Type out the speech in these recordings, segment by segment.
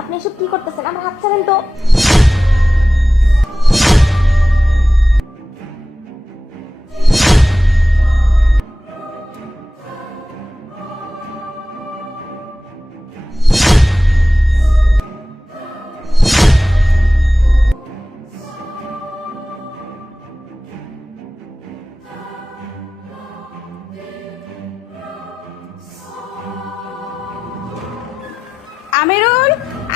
আপনি এসব কি করতেছেন? আমার হাত ছাড়েন তো। আমিরুল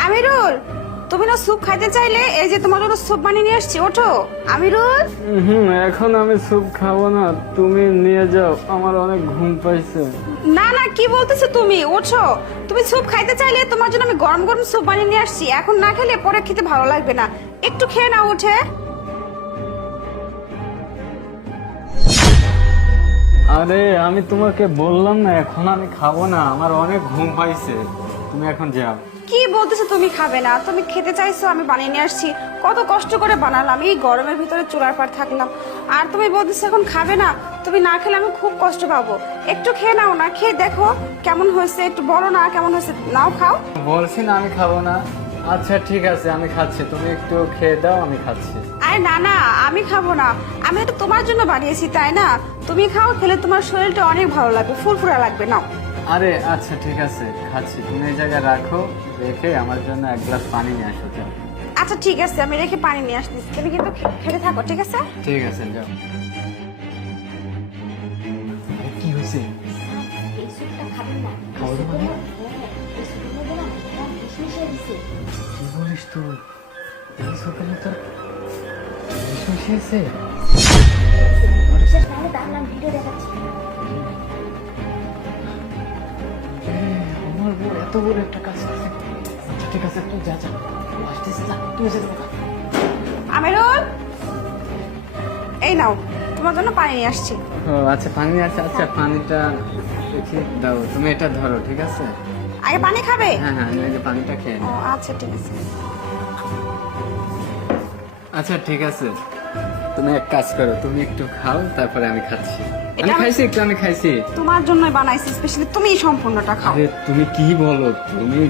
আমিরুল তুমি না স্যুপ খাইতে চাইলে এই যে তোমার জন্য স্যুপ বানিয়ে নিয়ে আসছি ওঠো। আমিরুল? হুম এখন আমি স্যুপ খাব না তুমি নিয়ে যাও আমার অনেক ঘুম পাইছে। না না কি বলতেছো তুমি? ওঠো। তুমি স্যুপ খাইতে চাইলে তোমার জন্য আমি গরম গরম স্যুপ বানিয়ে নিয়ে আসছি এখন না খেলে পরে খেতে ভালো লাগবে না। একটু খেয়ে নাও উঠে। আরে আমি তোমাকে বললাম না এখন আমি খাব না আমার অনেক ঘুম পাইছে। তুমি এখন যাও। কি বলতেছো তুমি খাবে না? তুমি খেতে চাইছো আমি বানিয়ে নিয়ে আসছি। কত কষ্ট করে বানালাম এই গরমের ভিতরে চুলার পার থাকলাম। আর তুমি বলতেছো এখন খাবে না তুমি না খেলে আমি খুব কষ্ট পাবো। একটু খেয়ে নাও না খেয়ে দেখো কেমন হয়েছে একটু বলো না কেমন হয়েছে নাও খাও। বলছি না আমি খাব না। আচ্ছা ঠিক আছে আমি খাচ্ছি। তুমি একটু খেয়ে দাও আমি খাচ্ছি। আরে না না আমি খাব না। আমি এটা তোমার জন্য বানিয়েছি তাই না? তুমি খাও খেলে তোমার শরীরটা অনেক ভালো লাগবে ফুরফুরা লাগবে নাও। আরে আচ্ছা ঠিক আছে খাচ্ছি। তুমি এই জায়গায় রাখো রেখে আমার জন্য এক গ্লাস পানি নিয়ে আসো যাও আচ্ছা ঠিক আছে আমি রেখে পানি নিয়ে আসতেছি। তুমি কিন্তু খেতে থাকো ঠিক আছে? ঠিক আছে যাও। কি হয়েছে? মানে? কি বলিস তুই? এই সকালে তোর বিষ এত বড় একটা কাজ আছে আচ্ছা ঠিক আছে তুই যা যা। ও আসতেছে তুই যেতে। আমিরুল! এই নাও তোমার জন্য পানি নিয়ে আসছি। ও আচ্ছা পানি আছে আচ্ছা পানিটা দেখি দাও তুমি এটা ধরো ঠিক আছে? আগে পানি খাবে? হ্যাঁ হ্যাঁ আমি আগে পানিটা খেয়ে ও। আচ্ছা ঠিক আছে। আচ্ছা ঠিক আছে। তুমি এক কাজ করো তুমি একটু খাও তারপরে আমি খাচ্ছি। এটা আমি- খাইছি একটু আমি খাইছি। তোমার জন্যই বানাইছি স্পেশালি তুমিই সম্পূর্ণটা খাও। আরে তুমি কি বলো? তুমি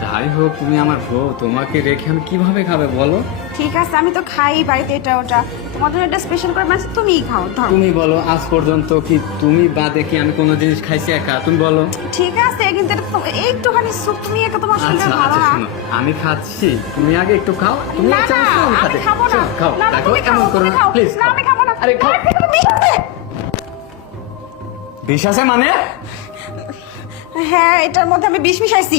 যাই হোক তুমি আমার বউ তোমাকে রেখে আমি কীভাবে খাবে বলো? ঠিক আছে আমি তো খাই বাড়িতে এটা ওটা। তোমার জন্য এটা স্পেশাল করে বানাইছি তুমিই খাও ধরো। তুমি বলো আজ পর্যন্ত কি তুমি বাদে কি আমি কোনো জিনিস খাইছি একা? তুমি বলো। ঠিক আছে কিন্তু এটা তো একটুখানি স্যুপ তুমি একা তোমার শরীরে আচ্ছা ভালো আচ্ছা না? শোনো আমি খাচ্ছি তুমি আগে একটু খাও তুমি না, চামচ না, খাও, আমি আমি খাতে। খাব না। খাও না, না, দেখো তুমি এমন খাও, করো তুমি না খাও। প্লিজ না, আমি খাব না। আরে খাও। আরে, তুমি খাবে? বিষ আছে মানে? হ্যাঁ এটার মধ্যে আমি বিষ মিশাইছি।